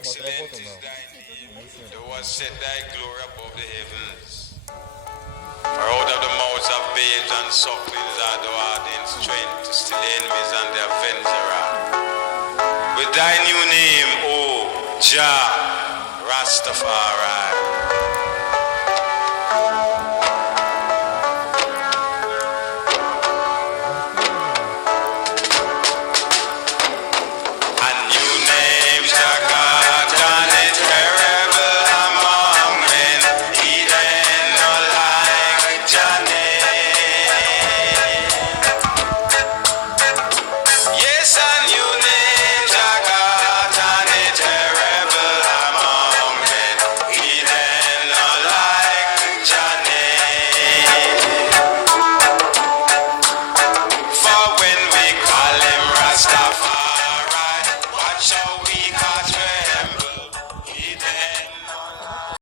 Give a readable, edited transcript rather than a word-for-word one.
Excellent is thy name. Thou hast set thy glory above the heavens. For out of the mouths of babes and sucklings art thou adding strength to still enemies and the avenger. With thy new name, O Jah Rastafari.